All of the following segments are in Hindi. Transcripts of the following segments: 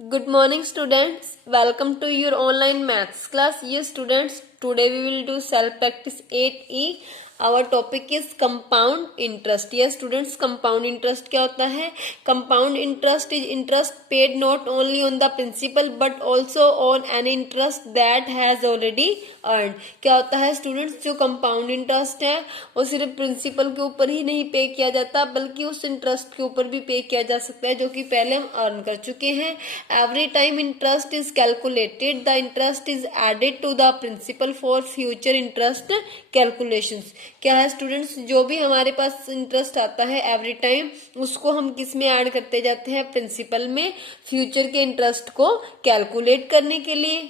Good morning, students. Welcome to your online maths class. Yes, students, today we will do self practice 8E. Our topic is compound interest. Yes, students, compound interest क्या होता है? Compound interest is interest paid not only on the principal but also on an interest that has already earned. क्या होता है students? जो compound interest है वो सिर्फ प्रिंसिपल के ऊपर ही नहीं पे किया जाता बल्कि उस इंटरेस्ट के ऊपर भी पे किया जा सकता है जो कि पहले हम अर्न कर चुके हैं. Every time interest is calculated, the interest is added to the principal for future interest calculations. क्या है स्टूडेंट्स, जो भी हमारे पास इंटरेस्ट आता है एवरी टाइम उसको हम किस में ऐड करते जाते हैं? प्रिंसिपल में, फ्यूचर के इंटरेस्ट को कैलकुलेट करने के लिए.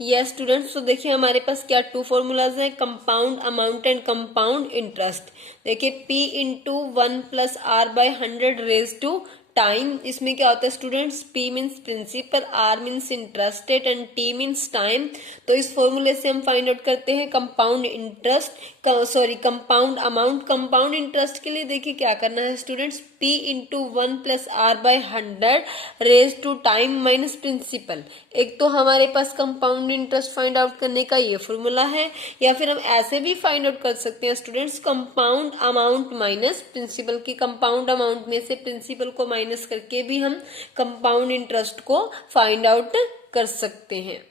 यस स्टूडेंट्स, तो देखिए हमारे पास क्या टू फॉर्मूलाज है, compound amount and compound interest. देखिए P into 1+R/100 raise to time. इसमें क्या होता है students? P means principal, R means interest rate and T means time. तो इस फॉर्मूले से हम फाइंड आउट करते हैं compound interest, compound amount. Compound interest के लिए देखिए क्या करना है students, P into 1+R/100 raise to time minus principal. एक तो हमारे पास कंपाउंड इंटरेस्ट फाइंड आउट करने का ये फॉर्मूला है, या फिर हम ऐसे भी फाइंड आउट कर सकते हैं students, compound amount minus principal की. कंपाउंड अमाउंट में से प्रिंसिपल को माइनस करके भी हम कंपाउंड इंटरेस्ट को फाइंड आउट कर सकते हैं.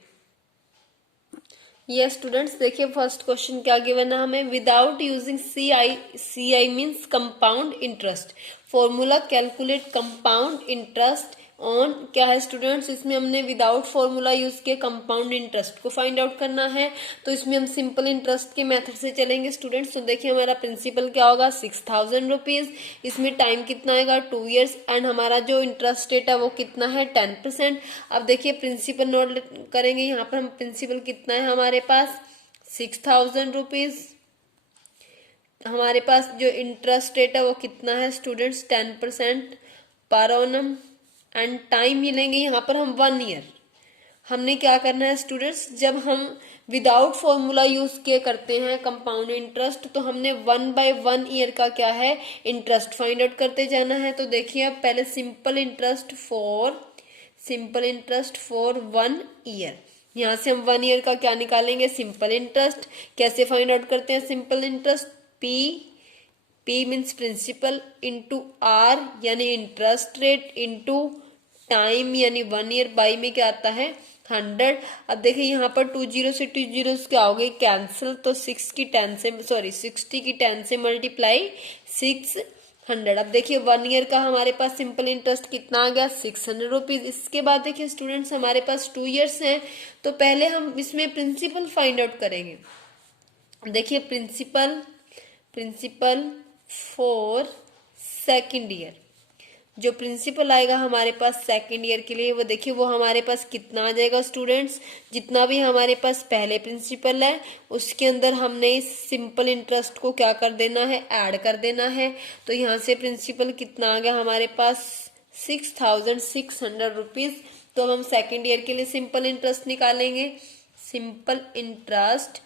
ये स्टूडेंट्स देखिए फर्स्ट क्वेश्चन क्या गिवन है हमें, without using CI means compound interest. Formula calculate compound interest on. क्या है स्टूडेंट्स, इसमें हमने विदाउट फॉर्मूला यूज किया कंपाउंड इंटरेस्ट को फाइंड आउट करना है. तो इसमें हम सिंपल इंटरेस्ट के मेथड से चलेंगे स्टूडेंट्स. तो देखिए हमारा प्रिंसिपल क्या होगा, 6000 रुपीज. इसमें टाइम कितना आएगा, 2 years. एंड हमारा जो इंटरेस्ट रेट है वो कितना है, 10%. अब देखिए प्रिंसिपल नोट करेंगे, यहाँ पर हम प्रिंसिपल कितना है हमारे पास, 6000 रुपीज. हमारे पास जो इंटरेस्ट रेट है वो कितना है students, 10% per annum. And time मिलेंगे यहाँ पर हम 1 year. हमने क्या करना है स्टूडेंट्स, जब हम विदाउट फॉर्मूला यूज किए करते हैं कंपाउंड इंटरेस्ट, तो हमने 1/1 year का क्या है इंटरेस्ट फाइंड आउट करते जाना है. तो देखिए अब पहले सिंपल इंटरेस्ट फॉर 1 year. यहाँ से हम 1 year का क्या निकालेंगे, सिंपल इंटरेस्ट. कैसे फाइंड आउट करते हैं simple interest, P means principal into R यानी इंटरेस्ट रेट इंटू टाइम यानी 1 year. बाई में क्या आता है 100. अब देखिए यहाँ पर 2 zeros से 2 zeros क्या हो गई, कैंसिल. तो 60 की 10 से मल्टीप्लाई 600. अब देखिए 1 year का हमारे पास सिंपल इंटरेस्ट कितना आ गया, 600 रुपीज. इसके बाद देखिए स्टूडेंट्स हमारे पास 2 years हैं, तो पहले हम इसमें प्रिंसिपल फाइंड आउट करेंगे. देखिए प्रिंसिपल फॉर सेकेंड ईयर. जो प्रिंसिपल आएगा हमारे पास सेकेंड ईयर के लिए वो देखिए वो हमारे पास कितना आ जाएगा स्टूडेंट्स, जितना भी हमारे पास पहले प्रिंसिपल है उसके अंदर हमने इस सिंपल इंटरेस्ट को क्या कर देना है, ऐड कर देना है. तो यहाँ से प्रिंसिपल कितना आ गया हमारे पास, 6600 रुपीज. तो हम सेकेंड ईयर के लिए सिंपल इंटरेस्ट निकालेंगे, simple interest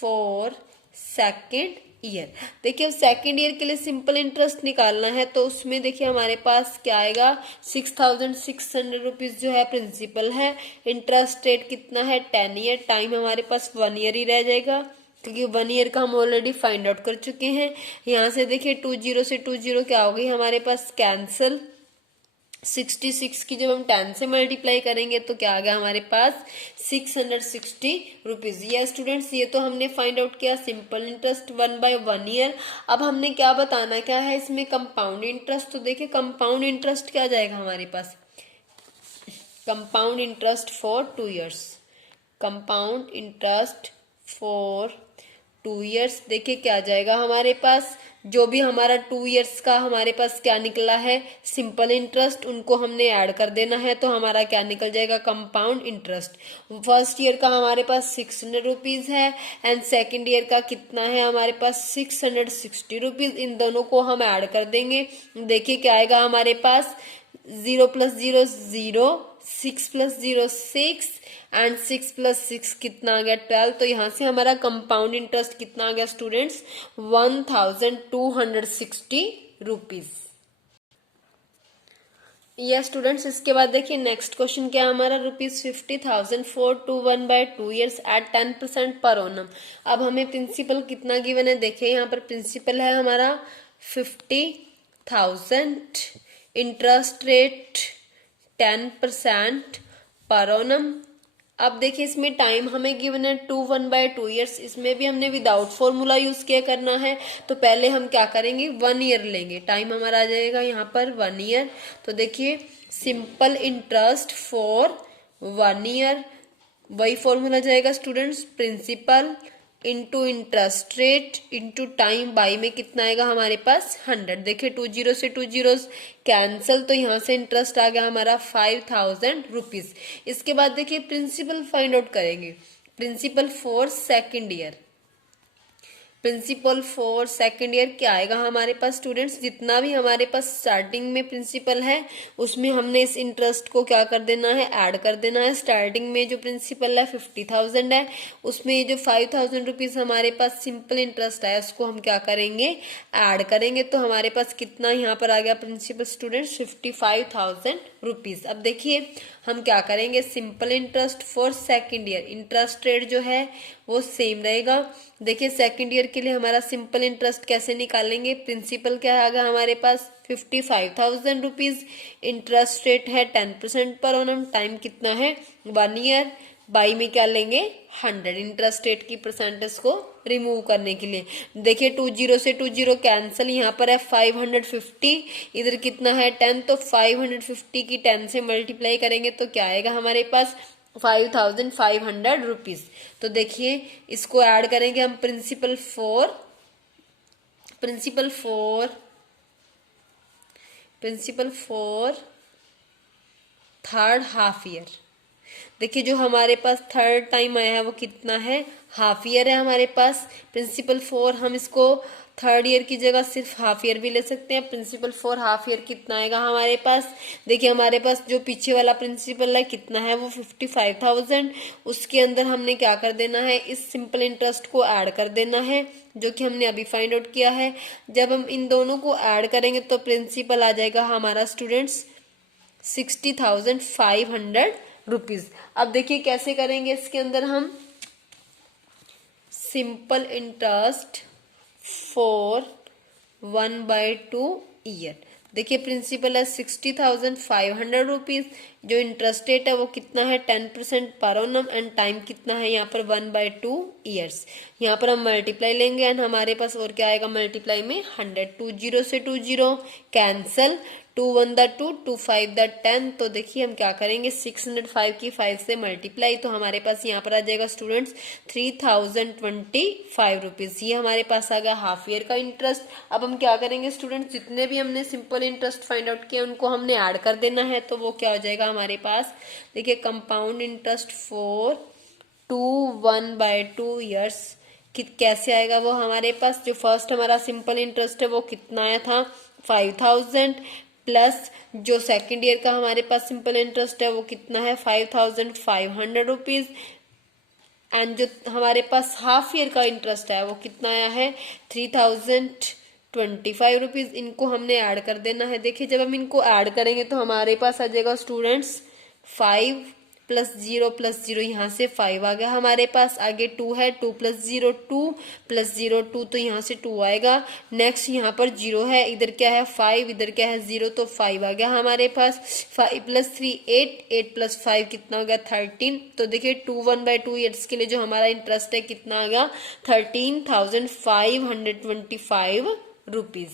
for second year. देखिए अब सेकेंड ईयर के लिए सिंपल इंटरेस्ट निकालना है, तो उसमें देखिए हमारे पास क्या आएगा, 6600 रुपीज जो है प्रिंसिपल है. इंटरेस्ट रेट कितना है, 10 year. टाइम हमारे पास 1 year ही रह जाएगा क्योंकि 1 year का हम ऑलरेडी फाइंड आउट कर चुके हैं. यहाँ से देखिए 2 0 से 2 0 क्या हो गई हमारे पास, कैंसल. 66 की जब हम 10 से मल्टीप्लाई करेंगे तो क्या आ गया हमारे पास, 660 रुपीज. ये स्टूडेंट्स ये तो हमने फाइंड आउट किया सिंपल इंटरेस्ट 1/1 year. अब हमने क्या बताना क्या है इसमें, कंपाउंड इंटरेस्ट. तो देखिए कंपाउंड इंटरेस्ट क्या जाएगा हमारे पास, compound interest for 2 years. Compound interest for 2 years. देखिए क्या जाएगा हमारे पास, जो भी हमारा 2 years का हमारे पास क्या निकला है सिंपल इंटरेस्ट, उनको हमने ऐड कर देना है. तो हमारा क्या निकल जाएगा, कंपाउंड इंटरेस्ट. फर्स्ट ईयर का हमारे पास 600 रुपीज है एंड सेकेंड ईयर का कितना है हमारे पास, 660 रुपीज. इन दोनों को हम ऐड कर देंगे. देखिए क्या आएगा हमारे पास, 0 + 0 0, 6 + 0 6 एंड 6 + 6 कितना आ गया, 12. तो यहाँ से हमारा कंपाउंड इंटरेस्ट कितना आ गया स्टूडेंट्स, 1260 रुपीज. यस स्टूडेंट्स, इसके बाद देखिए नेक्स्ट क्वेश्चन क्या है हमारा, ₹50,000 फॉर 1/2 ईयर्स एट 10% पर ओनम। अब हमें प्रिंसिपल कितना गिवन है, देखिए यहाँ पर प्रिंसिपल है हमारा 50,000, इंटरेस्ट रेट 10% पर ओनम। अब देखिए इसमें टाइम हमें गिवन है 1/2 ईयर्स, इसमें भी हमने विदाउट फॉर्मूला यूज किया करना है। तो पहले हम क्या करेंगे, 1 ईयर लेंगे, टाइम हमारा आ जाएगा यहाँ पर 1 ईयर। तो देखिए सिंपल इंटरेस्ट फॉर 1 ईयर, वही फॉर्मूला जाएगा students, principal into interest rate into time, by में कितना आएगा हमारे पास 100। देखिए 2 जीरो से 2 जीरो कैंसल, तो यहाँ से इंटरेस्ट आ गया हमारा 5,000 रुपीज। इसके बाद देखिए प्रिंसिपल फाइंड आउट करेंगे, principal for second year. Principal for second year क्या आएगा हमारे पास स्टूडेंट्स, जितना भी हमारे पास स्टार्टिंग में प्रिंसिपल है उसमें हमने इस इंटरेस्ट को क्या कर देना है, ऐड कर देना है। स्टार्टिंग में जो प्रिंसिपल है 50,000 है, उसमें ये जो 5,000 रुपीज हमारे पास सिंपल इंटरेस्ट है उसको हम क्या करेंगे, ऐड करेंगे। तो हमारे पास कितना यहाँ पर आ गया प्रिंसिपल स्टूडेंट्स, 55,000 रुपीज। अब देखिए हम क्या करेंगे, simple interest for second year, interest rate जो है वो सेम रहेगा। देखिए सेकेंड ईयर के लिए हमारा सिंपल इंटरेस्ट कैसे निकालेंगे, प्रिंसिपल क्या आएगा हमारे पास 55,000 रुपीज, इंटरेस्ट रेट है 10% पर ओनम, टाइम कितना है 1 ईयर, बाई में क्या लेंगे 100, इंटरेस्ट रेट की परसेंटेज को रिमूव करने के लिए। देखिए 2 जीरो से 2 जीरो कैंसिल, यहाँ पर है 550, इधर कितना है 10, तो 550 की 10 से मल्टीप्लाई करेंगे तो क्या आएगा हमारे पास 5,500 रुपीज। तो देखिए इसको ऐड करेंगे हम, principal for third half year. देखिए जो हमारे पास थर्ड टाइम आया है वो कितना है, हाफ ईयर है हमारे पास। प्रिंसिपल फॉर हम इसको थर्ड ईयर की जगह सिर्फ हाफ ईयर भी ले सकते हैं। प्रिंसिपल फॉर हाफ ईयर कितना आएगा हमारे पास, देखिए हमारे पास जो पीछे वाला प्रिंसिपल है कितना है वो 55,000, उसके अंदर हमने क्या कर देना है, इस सिंपल इंटरेस्ट को ऐड कर देना है जो कि हमने अभी फाइंड आउट किया है। जब हम इन दोनों को ऐड करेंगे तो प्रिंसिपल आ जाएगा हमारा स्टूडेंट्स 60,500 रुपीज। अब देखिए कैसे करेंगे, इसके अंदर हम सिंपल इंटरेस्ट फॉर 1/2 ईयर, देखिए प्रिंसिपल है 60,500 रुपीज, जो इंटरेस्ट रेट है वो कितना है 10% पर ओनम, एंड टाइम कितना है यहाँ पर 1/2 ईयर्स। यहाँ पर हम मल्टीप्लाई लेंगे एंड हमारे पास और क्या आएगा मल्टीप्लाई में 100, 2 जीरो से 2 जीरो कैंसल, 2 1 द 2, 2 5 द 10, तो देखिए हम क्या करेंगे 605 की 5 से मल्टीप्लाई, तो हमारे पास यहाँ पर आ जाएगा स्टूडेंट्स 3,025 रुपीज। ये हमारे पास आ गया हाफ ईयर का इंटरेस्ट। अब हम क्या करेंगे स्टूडेंट्स, जितने भी हमने सिंपल इंटरेस्ट फाइंड आउट किया उनको हमने ऐड कर देना है, तो वो क्या हो जाएगा हमारे पास, देखिए कंपाउंड इंटरेस्ट फॉर 1/2 ईयर्स कैसे आएगा वो हमारे पास, जो फर्स्ट हमारा सिंपल इंटरेस्ट है वो कितना आया था 5,000, प्लस जो सेकेंड ईयर का हमारे पास सिंपल इंटरेस्ट है वो कितना है 5,500 रुपीज, एंड जो हमारे पास हाफ ईयर का इंटरेस्ट है वो कितना आया है 3,025 रुपीज। इनको हमने ऐड कर देना है। देखिए जब हम इनको ऐड करेंगे तो हमारे पास आ जाएगा स्टूडेंट्स 5 + 0 + 0, यहाँ से 5 आ गया हमारे पास, आगे 2 है, 2 + 0 2 + 0 2, तो यहाँ से 2 आएगा। नेक्स्ट यहाँ पर 0 है, इधर क्या है 5, इधर क्या है 0, तो 5 आ गया हमारे पास। 5 + 3 8, 8 + 5 कितना हो गया 13। तो देखिए 1/2 ईयर्स के लिए जो हमारा इंटरेस्ट है कितना आ गया 13,525 rupees.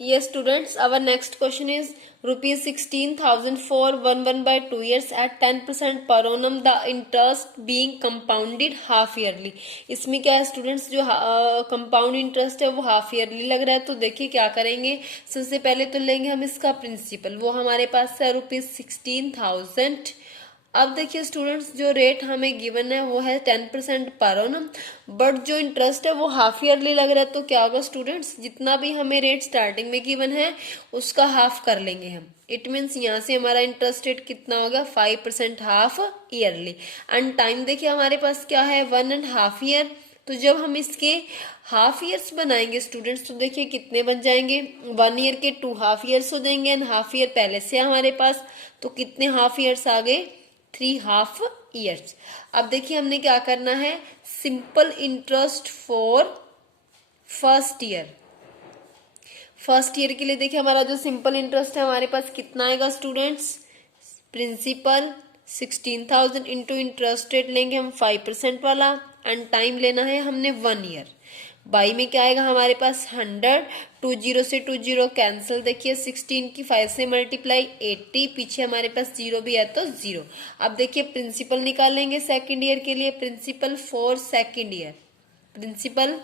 Yes students, our next question is ₹16,000 for 1/2 years at 10% per annum, the interest being compounded half yearly। इसमें क्या है स्टूडेंट्स, जो कंपाउंड इंटरेस्ट है वो हाफ ईयरली लग रहा है। तो देखिए क्या करेंगे, सबसे पहले तो लेंगे हम इसका प्रिंसिपल, वो हमारे पास है ₹16,000। अब देखिए स्टूडेंट्स जो रेट हमें गिवन है वो है 10% पर एनम, बट जो इंटरेस्ट है वो हाफ ईयरली लग रहा है। तो क्या होगा स्टूडेंट्स, जितना भी हमें रेट स्टार्टिंग में गिवन है उसका हाफ कर लेंगे हम। इट मीन्स यहाँ से हमारा इंटरेस्ट रेट कितना होगा 5% हाफ ईयरली। एंड टाइम देखिए हमारे पास क्या है 1.5 ईयर, तो जब हम इसके हाफ ईयर्स बनाएंगे स्टूडेंट्स, तो देखिए कितने बन जाएंगे, 1 ईयर के 2 हाफ ईयर्स हो जाएंगे एंड हाफ ईयर पहले से हमारे पास, तो कितने हाफ ईयर्स आ गए, 3 हाफ ईयर्स। अब देखिए हमने क्या करना है, simple interest for first year. First year के लिए देखिए हमारा जो सिंपल इंटरेस्ट है हमारे पास कितना आएगा students, principal 16,000 into interest rate लेंगे हम 5% वाला एंड टाइम लेना है हमने 1 ईयर। बाई में क्या आएगा हमारे पास 100, 20 से 20 कैंसिल, देखिए 16 की 5 से मल्टीप्लाई 80, पीछे हमारे पास 0 भी है तो 0। अब देखिए प्रिंसिपल निकालेंगे सेकेंड ईयर के लिए, principal for second year, principal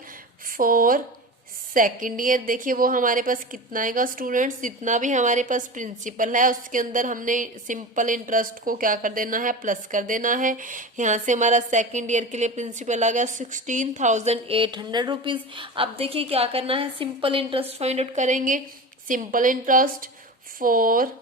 for second year देखिए वो हमारे पास कितना आएगा स्टूडेंट्स, जितना भी हमारे पास प्रिंसिपल है उसके अंदर हमने सिंपल इंटरेस्ट को क्या कर देना है, प्लस कर देना है। यहाँ से हमारा सेकेंड ईयर के लिए प्रिंसिपल आ गया 16,800 रुपीज। अब देखिए क्या करना है, सिंपल इंटरेस्ट फाइंड आउट करेंगे, simple interest for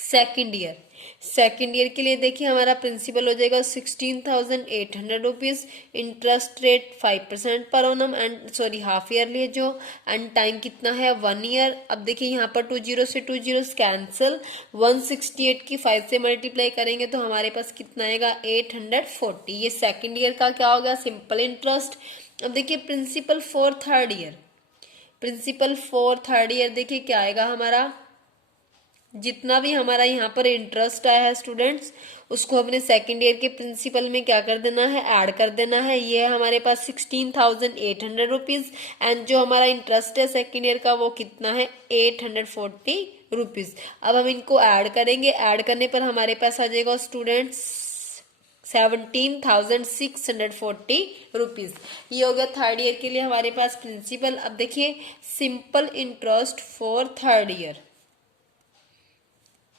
second year. Second year के लिए देखिए हमारा प्रिंसिपल हो जाएगा 16,800 rupees, interest rate 5% per annum and sorry half yearly है जो, एंड टाइम कितना है 1 ईयर। अब देखिए यहाँ पर 20 से 20 कैंसिल, 168 की 5 से मल्टीप्लाई करेंगे तो हमारे पास कितना आएगा 840। ये सेकेंड ईयर का क्या हो गया, सिंपल इंटरेस्ट। अब देखिए principal for third year, principal for third year देखिए क्या आएगा हमारा, जितना भी हमारा यहाँ पर इंटरेस्ट आया है स्टूडेंट्स उसको हमने सेकेंड ईयर के प्रिंसिपल में क्या कर देना है, ऐड कर देना है। ये है हमारे पास 16,800 रुपीज एंड जो हमारा इंटरेस्ट है सेकेंड ईयर का वो कितना है 840 रुपीज। अब हम इनको ऐड करेंगे, ऐड करने पर हमारे पास आ जाएगा स्टूडेंट्स 17,640 रुपीज। ये हो गया थर्ड ईयर के लिए हमारे पास प्रिंसिपल। अब देखिए simple interest for third year,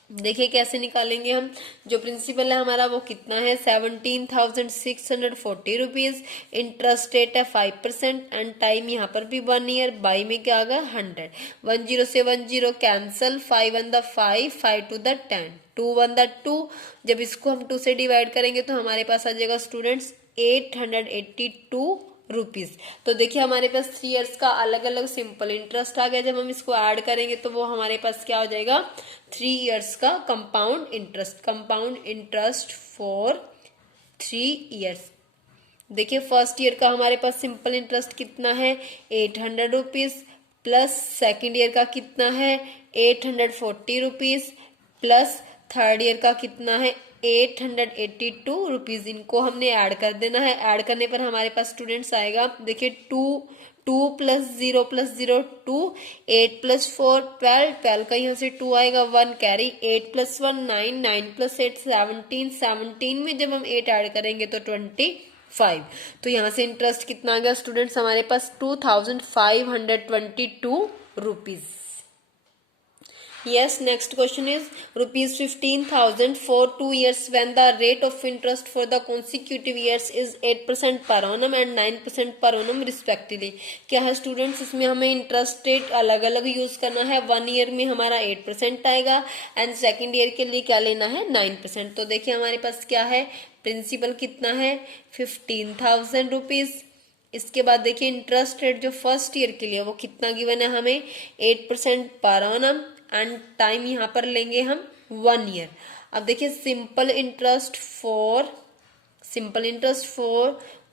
देखिए कैसे निकालेंगे हम, जो प्रिंसिपल है हमारा वो कितना है 17,640 रुपीज, इंटरेस्ट रेट है 5% एंड टाइम यहाँ पर भी 1 ईयर। बाई में क्या आ गया 100, 10 से 10 कैंसल, 5 1 द 5, 5 2 द 10, 2 1 द 2। जब इसको हम 2 से डिवाइड करेंगे तो हमारे पास आ जाएगा स्टूडेंट्स 882 रुपीज। तो देखिए हमारे पास 3 इयर्स का अलग अलग सिंपल इंटरेस्ट आ गया, जब हम इसको ऐड करेंगे तो वो हमारे पास क्या हो जाएगा 3 इयर्स का compound interest, compound interest for 3 years. देखिए फर्स्ट ईयर का हमारे पास सिंपल इंटरेस्ट कितना है 800 रुपीज, प्लस सेकेंड ईयर का कितना है 840 रुपीज, प्लस थर्ड ईयर का कितना है 882 रुपीज। इनको हमने ऐड कर देना है, ऐड करने पर हमारे पास स्टूडेंट्स आएगा देखिए 2 प्लस 0 प्लस 0 2, 8 प्लस 4 12, 12 का यहाँ से 2 आएगा 1 कैरी, 8 प्लस 1 9, 9 प्लस 8 17, 17 में जब हम 8 ऐड करेंगे तो 25। तो यहाँ से इंटरेस्ट कितना आ गया स्टूडेंट्स हमारे पास 2,522 rupees. Yes, next question is rupees 15,000 for 2 years when the rate of interest for the consecutive years is 8% per annum and 9% per annum respectively। क्या है स्टूडेंट्स, इसमें हमें इंटरेस्ट रेट अलग अलग यूज करना है। 1 ईयर में हमारा 8% आएगा एंड सेकेंड ईयर के लिए क्या लेना है 9%। तो देखिए हमारे पास क्या है, प्रिंसिपल कितना है 15,000 रुपीज। इसके बाद देखिए इंटरेस्ट रेट जो फर्स्ट ईयर के लिए वो कितना गिवन है हमें 8% पर annum एंड टाइम यहाँ पर लेंगे हम 1 ईयर। अब देखिए सिंपल इंटरेस्ट फॉर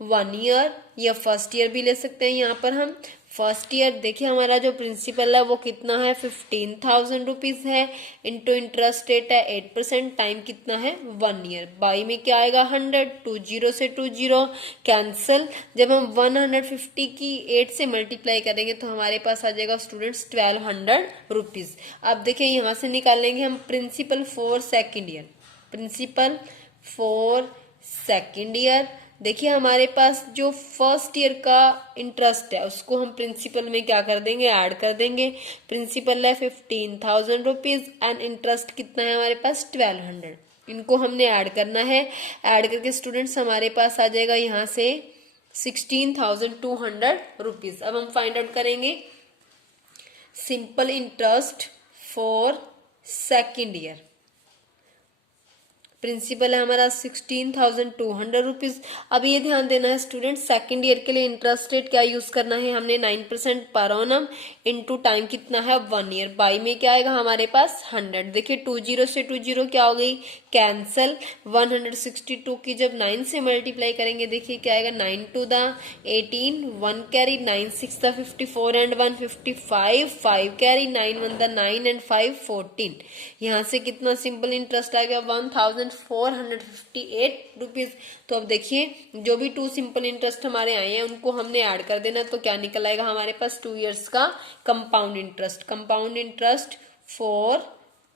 1 ईयर या फर्स्ट ईयर भी ले सकते हैं। यहाँ पर हम फर्स्ट ईयर देखिए हमारा जो प्रिंसिपल है वो कितना है 15,000 रुपीज है, इंटू इंटरेस्ट रेट है 8%, टाइम कितना है 1 ईयर। बाई में क्या आएगा 100, 20 से 20 कैंसिल, जब हम 150 की 8 से मल्टीप्लाई करेंगे तो हमारे पास आ जाएगा स्टूडेंट्स 1200 रुपीज। अब देखिए यहाँ से निकालेंगे हम principal for second year, principal for second year. देखिए हमारे पास जो फर्स्ट ईयर का इंटरेस्ट है उसको हम प्रिंसिपल में क्या कर देंगे, ऐड कर देंगे। प्रिंसिपल है 15,000 रुपीज एंड इंटरेस्ट कितना है हमारे पास 1200, इनको हमने ऐड करना है। ऐड करके स्टूडेंट्स हमारे पास आ जाएगा यहाँ से 16,200 रुपीज। अब हम फाइंड आउट करेंगे simple interest for second year. Principal है हमारा 16,200 रुपीज। अब ये ध्यान देना है स्टूडेंट, सेकेंड ईयर के लिए इंटरेस्ट रेट क्या यूज करना है हमने, 9% पर एनम इंटू टाइम कितना है 1 ईयर, बाई में क्या आएगा हमारे पास 100। देखिए 20 से 20 क्या हो गई, कैंसल। 162 की जब 9 से मल्टीप्लाई करेंगे देखिए क्या आएगा, 9 two the 18, 1 carry, 9 6 the 54 and 1 55, 5 carry, 9 1 the 9 and 5 14। यहाँ से कितना सिंपल इंटरेस्ट आएगा 1458 रुपीज। तो अब देखिए जो भी 2 सिंपल इंटरेस्ट हमारे आए हैं उनको हमने ऐड कर देना, तो क्या निकल आएगा हमारे पास 2 इयर्स का कंपाउंड इंटरेस्ट फॉर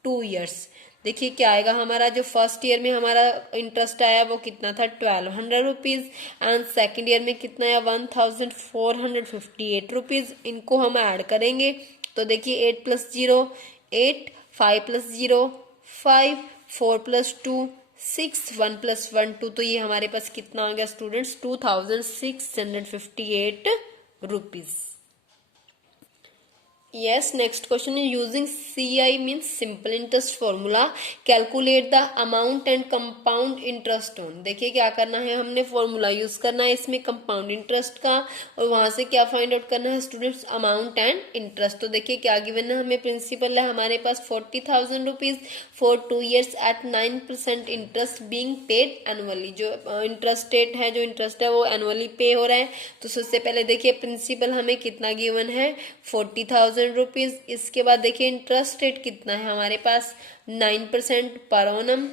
2 इयर्स। देखिए क्या आएगा हमारा, जो फर्स्ट ईयर में हमारा इंटरेस्ट आया वो कितना था 1200 रुपीज, एंड सेकेंड ईयर में कितना आया 1458 रुपीज। इनको हम ऐड करेंगे तो देखिए 8 + 0 8, 5 + 0 5, 4 + 2 6, 1 + 1 2, तो ये हमारे पास कितना आ गया students 2658 rupees. Yes, next question is using CI means simple interest formula. Calculate the amount and compound interest on. देखिए क्या करना है, हमने फॉर्मूला यूज करना है इसमें कंपाउंड इंटरेस्ट का, और वहां से क्या फाइंड आउट करना है स्टूडेंट्स, अमाउंट एंड इंटरेस्ट। तो देखिए क्या गिवन है हमें, प्रिंसिपल है हमारे पास 40,000 rupees for 2 years at 9% interest being paid annually. जो इंटरेस्ट रेट है, जो इंटरेस्ट है वो एनुअली पे हो रहा है। तो सबसे पहले देखिए प्रिंसिपल हमें कितना गिवन है 40,000 रुपीज। इसके बाद देखिए इंटरेस्ट रेट कितना है हमारे पास 9% पर एनम,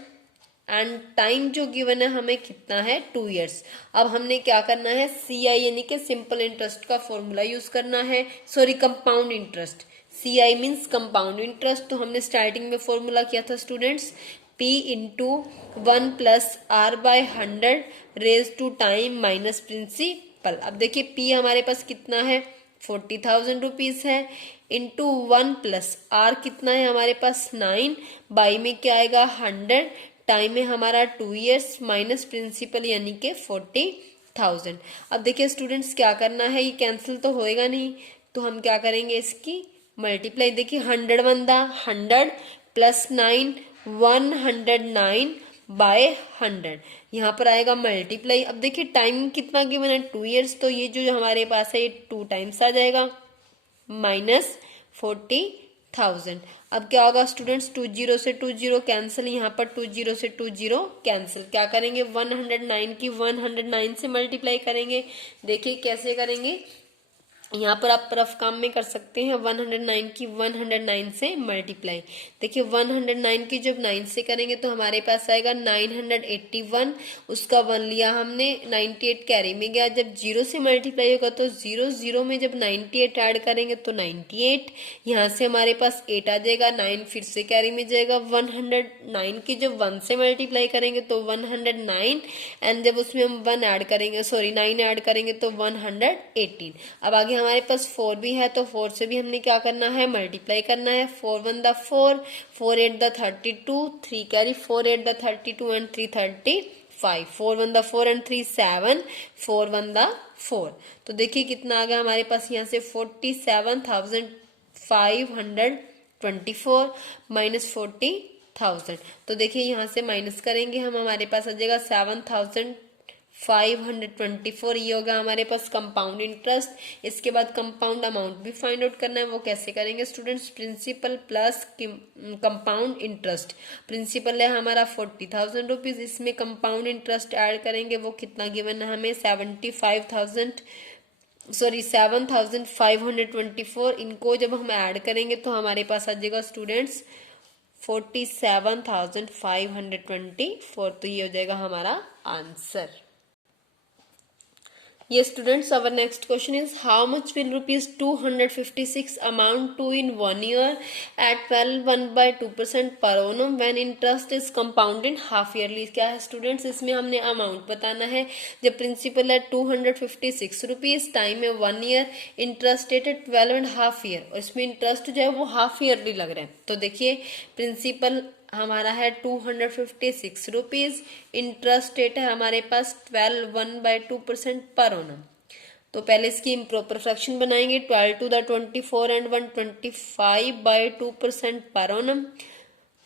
एंड टाइम जो गिवन है हमें कितना है 2 इयर्स। अब हमने क्या करना है, CI यानी कि सिंपल इंटरेस्ट का फॉर्मूला यूज करना है, sorry compound interest, CI means compound interest. तो हमने स्टार्टिंग में फॉर्मूला किया था students P into 1 + R/100 raise to time minus principal. अब देखिए P हमारे पास कितना है 40,000 रुपीज है, इंटू 1 + R कितना है हमारे पास 9, बाई में क्या आएगा 100, टाइम है हमारा 2 इयर्स माइनस प्रिंसिपल यानी कि 40,000। अब देखिए स्टूडेंट्स क्या करना है, ये कैंसिल तो होएगा नहीं, तो हम क्या करेंगे इसकी मल्टीप्लाई। देखिए 100 × 100 + 9 109 बाय 100, यहाँ पर आएगा मल्टीप्लाई। अब देखिए टाइम कितना गिवन है 2 इयर्स, तो ये जो हमारे पास है ये 2 टाइम्स आ जाएगा माइनस 40,000। अब क्या होगा स्टूडेंट्स, 20 से 20 कैंसिल, यहाँ पर 20 से 20 कैंसिल। क्या करेंगे 109 की 109 से मल्टीप्लाई करेंगे। देखिए कैसे करेंगे, यहाँ पर आप रफ काम में कर सकते हैं, 109 की 109 से मल्टीप्लाई। देखिए 109 की जब 9 से करेंगे तो हमारे पास आएगा 981, उसका 1 लिया हमने, 98 कैरी में गया। जब 0 से मल्टीप्लाई होगा तो 0 में जब 98 ऐड करेंगे तो 98, यहाँ से हमारे पास 8 आ जाएगा, 9 फिर से कैरी में जाएगा। 109 की जब 1 से मल्टीप्लाई करेंगे तो 109, एंड जब उसमें हम 1 ऐड करेंगे, सॉरी 9 ऐड करेंगे तो 118। अब आगे हमारे पास 4 भी है, तो 4 से भी हमने क्या करना है मल्टीप्लाई करना है। 4 1 the 4, 4 8 the 32, 3 carry, 4 8 the 32 and 3 35, 4 1 the 4 and 3 7, 4 1 the 4। तो देखिए कितना आ गया हमारे पास यहाँ से 47,524 माइनस 40,000। तो देखिए यहाँ से माइनस करेंगे हम, हमारे पास आ जाएगा 7,524। ये होगा हमारे पास कंपाउंड इंटरेस्ट। इसके बाद कंपाउंड अमाउंट भी फाइंड आउट करना है, वो कैसे करेंगे students, principal plus compound interest. Principal है हमारा 40,000 रुपीज, इसमें कंपाउंड इंटरेस्ट ऐड करेंगे, वो कितना गिवन है हमें 7,524। इनको जब हम ऐड करेंगे तो हमारे पास आ जाएगा स्टूडेंट्स 47,524। तो ये हो जाएगा हमारा answer. Yes students, our next question is how much will rupees 256 amount to in 1 year at 12.1/2% per annum when interest is compounded half yearly। क्या है स्टूडेंट्स, इसमें हमने अमाउंट बताना है। जब प्रिंसिपल है 256 रुपीज, टाइम है 1 ईयर, इंटरेस्ट रेट है 12.5 ईयर, और इसमें इंटरेस्ट जो है वो हाफ ईयरली लग रहा है। तो देखिए प्रिंसिपल हमारा है 256 रुपीज, इंटरेस्ट रेट है हमारे पास 12.1/2% पर एनम। तो पहले इसकी इम्प्रॉपर फ्रैक्शन बनाएंगे, 12 to the 24 and 125/2% per annum.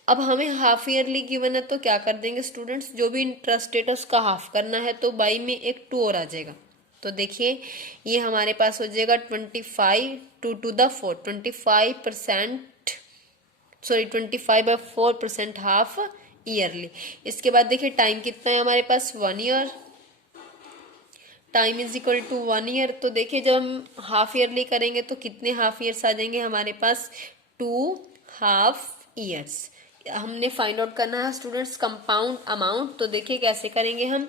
अब हमें हाफ ईयरली गिवन है तो क्या कर देंगे स्टूडेंट्स, जो भी इंटरेस्ट रेट है उसका हाफ करना है, तो बाई में एक 2 और आ जाएगा। तो देखिए ये हमारे पास हो जाएगा 25 2 to the 4, 25%, sorry 25/4% half yearly. इसके बाद देखिए टाइम कितना है हमारे पास, 1 year, time is equal to 1 year. तो देखिए जब हम हाफ ईयरली करेंगे तो कितने हाफ ईयर्स आ जाएंगे हमारे पास, 2 हाफ ईयर्स। हमने फाइंड आउट करना है स्टूडेंट्स कंपाउंड अमाउंट। तो देखिए कैसे करेंगे हम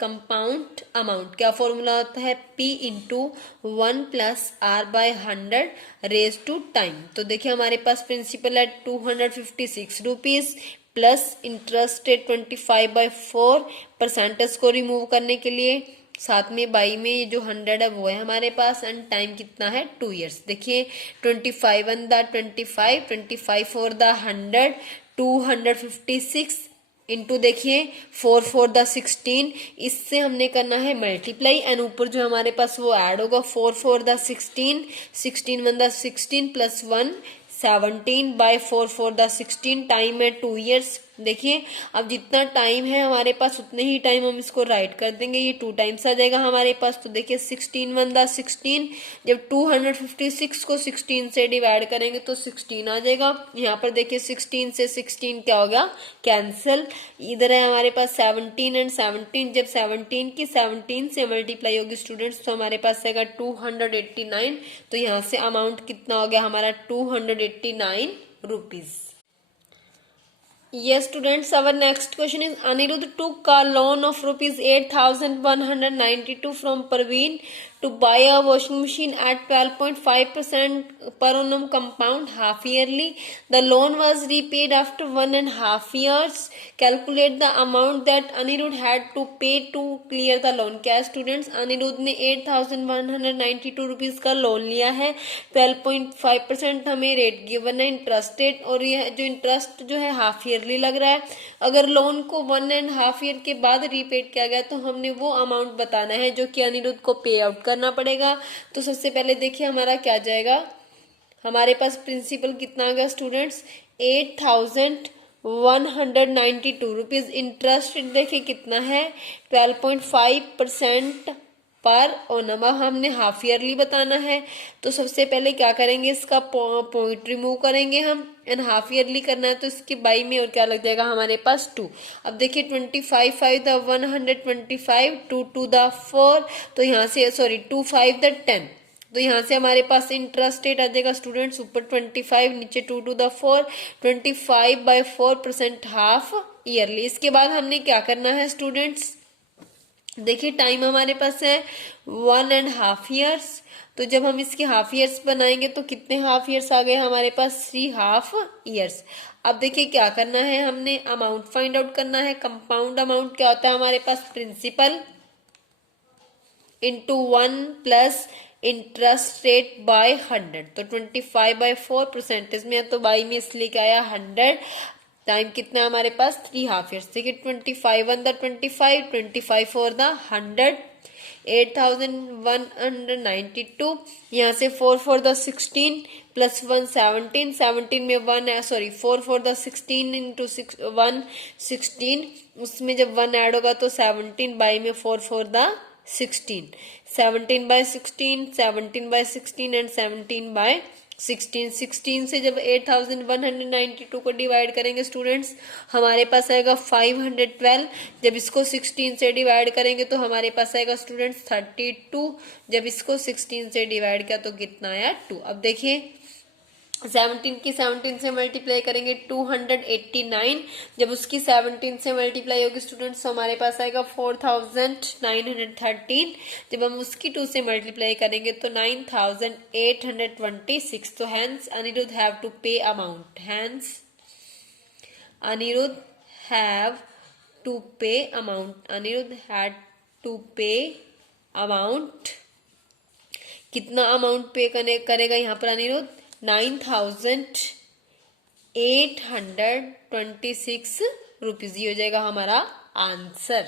कंपाउंड अमाउंट, क्या फॉर्मूला होता है, P into 1 plus R by 100 raise to time. तो देखिए हमारे पास प्रिंसिपल है 256 rupees plus interest rate 25/4, percentage को रिमूव करने के लिए साथ में बाई में ये जो 100 है वो है हमारे पास, एंड टाइम कितना है 2 ईयर्स। देखिए 25 1 द 25, 25 4 द 100, 256 इंटू देखिए 4 4 द 16, इससे हमने करना है मल्टीप्लाई, एंड ऊपर जो हमारे पास वो ऐड होगा 4 4 the 16, 16 1 the 16 plus 1 17/4 4 the 16, time है 2 ईयर्स। देखिए अब जितना टाइम है हमारे पास उतने ही टाइम हम इसको राइट कर देंगे, ये 2 टाइम्स आ जाएगा हमारे पास। तो देखिए 16 1 द 16, जब 256 को 16 से डिवाइड करेंगे तो 16 आ जाएगा। यहाँ पर देखिए 16 से 16 क्या हो गया, कैंसिल। इधर है हमारे पास 17 एंड 17, जब 17 की 17 से मल्टीप्लाई होगी स्टूडेंट्स तो हमारे पास आएगा 289। तो यहाँ से अमाउंट कितना हो गया हमारा, 289 rupees. Yes, students, our next question is Anirudh took a loan of rupees 8,192 from Parveen to buy a washing machine at 12.5% per annum compound half yearly. The loan was repaid after 1.5 years. Calculate the amount that Anirudh had to pay to clear the loan. क्या स्टूडेंट्स, अनिरुद्ध ने 8,192 रुपीज का लोन लिया है, 12.5% हमें रेट गिवन है इंटरेस्ट रेट, और यह जो इंटरेस्ट जो है हाफ ईयरली लग रहा है। अगर लोन को 1.5 ईयर के बाद रीपेड किया गया तो हमने वो अमाउंट बताना है जो कि अनिरुद्ध को पे आउट करना पड़ेगा। तो सबसे पहले देखिए हमारा क्या जाएगा, हमारे पास प्रिंसिपल कितना आ गया स्टूडेंट्स, 8,192 रुपीज। इंटरेस्ट देखिए कितना है, 12.5% पर ओनम। हमने हाफ ईयरली बताना है तो सबसे पहले क्या करेंगे, इसका पॉइंट रिमूव करेंगे हम, एंड हाफ ईयरली करना है तो इसके बाई में और क्या लग जाएगा हमारे पास 2। अब देखिए 25 5 द 125, 2 2 द 4, तो यहाँ से सॉरी 2 5 द 10, तो यहाँ से हमारे पास इंटरेस्ट रेट आ जाएगा स्टूडेंट्स, ऊपर 25 नीचे 2 to the 4, 25/4% हाफ ईयरली। इसके बाद हमने क्या करना है स्टूडेंट्स, देखिए टाइम हमारे पास है 1.5 ईयर्स। तो जब हम इसके हाफ ईयर्स बनाएंगे तो कितने हाफ ईयर्स आ गए हमारे पास, 3 हाफ ईयर्स। अब देखिए क्या करना है, हमने अमाउंट फाइंड आउट करना है। कंपाउंड अमाउंट क्या होता है हमारे पास, principal into 1 plus interest rate by 100। तो 25/4% में है तो बाई में इसलिए क्या आया 100। टाइम कितना है हमारे पास, 3 हाफ ईयर्स। देखिए 25 1 द 25, 25 4 द 100, 8,192। यहाँ से 4 4 द 16 प्लस 1 17, 17 में 1 है, सॉरी 4 4 द 16 इंटू 1 16, उसमें जब 1 ऐड होगा तो 17 बाई में 4 4 द 16, 17/16, 17/16 एंड 17/16। 16 से जब 8,192 को डिवाइड करेंगे स्टूडेंट्स हमारे पास आएगा 512। जब इसको 16 से डिवाइड करेंगे तो हमारे पास आएगा स्टूडेंट्स 32। जब इसको 16 से डिवाइड किया तो कितना आया 2। अब देखिए 17 की 17 से मल्टीप्लाई करेंगे 289। जब उसकी 17 से मल्टीप्लाई होगी स्टूडेंट्स तो हमारे पास आएगा 4,913। जब हम उसकी 2 से मल्टीप्लाई करेंगे तो 9,826। तो hence Anirudh have to pay amount, hence Anirudh have to pay amount, Anirudh had to pay amount. कितना अमाउंट पे करेगा यहाँ पर अनिरुद्ध, 9,826 रुपीज। ये हो जाएगा हमारा answer.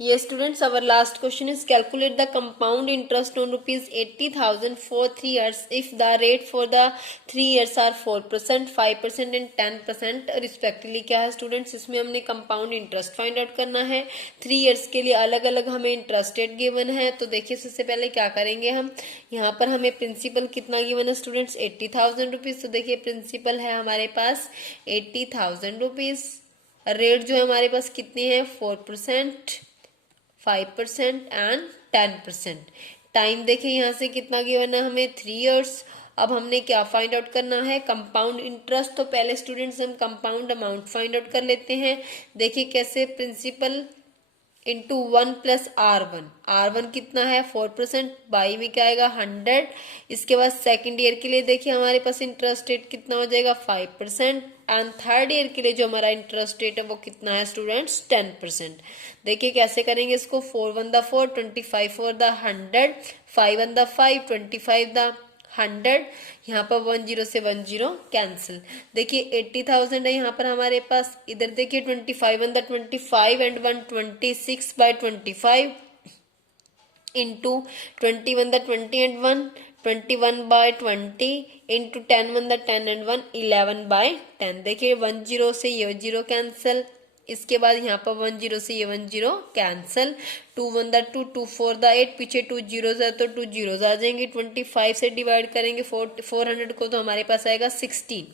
Yes, students, our last question is calculate the compound interest on rupees 80,000 for 3 years if the rate for the 3 years are 4%, 5% and 10% respectively. क्या है स्टूडेंट्स, इसमें हमने कंपाउंड इंटरेस्ट फाइंड आउट करना है. 3 years के लिए अलग अलग हमें इंटरेस्ट रेट गिवन है. तो देखिए सबसे पहले क्या करेंगे हम, यहाँ पर हमें प्रिंसिपल कितना गिवन है स्टूडेंट्स, 80,000 रुपीज. तो देखिए प्रिंसिपल है हमारे पास 80,000 रुपीज. रेट जो है हमारे पास कितनी है, 4%, 5% एंड 10%. टाइम देखिए यहाँ से कितना गिवन है हमें, 3 years. अब हमने क्या फाइंड आउट करना है, कंपाउंड इंटरेस्ट. तो पहले स्टूडेंट्स हम कंपाउंड अमाउंट फाइंड आउट कर लेते हैं. देखिए कैसे, प्रिंसिपल इंटू 1 प्लस R1 कितना है 4%, बाई में क्या आएगा 100. इसके बाद सेकेंड ईयर के लिए देखिए हमारे पास इंटरेस्ट रेट कितना हो जाएगा 5%. एंड थर्ड ईयर के लिए जो हमारा इंटरेस्ट रेट है वो कितना है स्टूडेंट्स 10%. देखिए कैसे करेंगे इसको, 4 1 द 4, 25 4 द 100, 5 1 द 5, 25 द 100. यहाँ पर 10 से 10 कैंसिल. देखिए 80,000 है यहाँ पर हमारे पास. इधर देखिए 25 1 the 25 and 126 by 25 into 21 the 20 and 1 21 by 20 into 10 1 the 10 and 1 11 by 10. देखिए 10 से ये 0 कैंसिल. इसके बाद यहाँ पर 10 से ये 10 कैंसिल. 2 1 द 2, 2 4 द 8, पीछे 2 zeros है तो 2 zeros आ जाएंगे. 25 से डिवाइड करेंगे 400 को तो हमारे पास आएगा 16.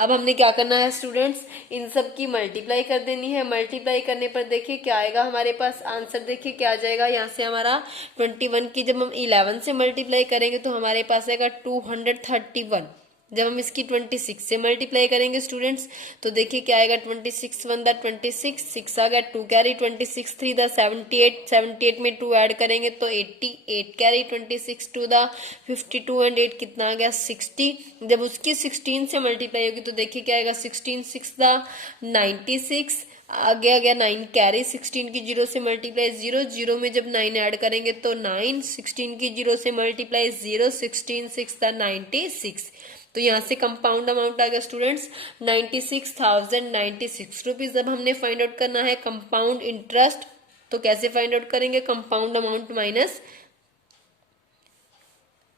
अब हमने क्या करना है स्टूडेंट्स, इन सब की मल्टीप्लाई कर देनी है. मल्टीप्लाई करने पर देखिए क्या आएगा हमारे पास आंसर, देखिए क्या आ जाएगा. यहाँ से हमारा 21 की जब हम 11 से मल्टीप्लाई करेंगे तो हमारे पास आएगा 231. जब हम इसकी 26 से मल्टीप्लाई करेंगे स्टूडेंट्स तो देखिए क्या आएगा, 26 1 द 26, 6 आ गया, 2 कैरी, 26 3 द 78, 78 में 2 ऐड करेंगे तो 80, 8 कैरी, 26 2 द 52 एंड 8 कितना आ गया 60. जब उसकी 16 से मल्टीप्लाई होगी तो देखिए क्या आएगा, 16 6 द 96, आगे आ गया 9 कैरी, 16 की 0 से मल्टीप्लाई 0, 0 में जब 9 ऐड करेंगे तो 9, 16 की 0 से मल्टीप्लाई 0, 16 6 द 96. तो यहाँ से कंपाउंड अमाउंट आ गया स्टूडेंट्स 96,096 रुपीज. अब हमने फाइंड आउट करना है कंपाउंड इंटरेस्ट. तो कैसे फाइंड आउट करेंगे, कंपाउंड अमाउंट माइनस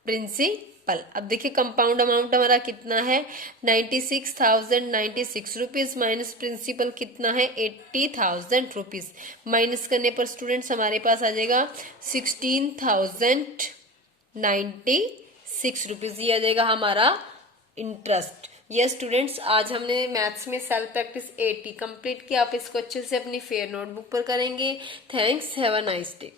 प्रिंसिपल. अब देखिए कंपाउंड अमाउंट हमारा कितना है 96,096 रुपीज माइनस प्रिंसिपल कितना है 80,000 रुपीज. माइनस करने पर स्टूडेंट्स हमारे पास आ जाएगा 16,096 रुपीज. ये आ जाएगा हमारा इंटरेस्ट. यस स्टूडेंट्स, आज हमने मैथ्स में सेल्फ प्रैक्टिस 80 कंप्लीट किया. आप इसको अच्छे से अपनी फेयर नोटबुक पर करेंगे. Thanks, have a nice day.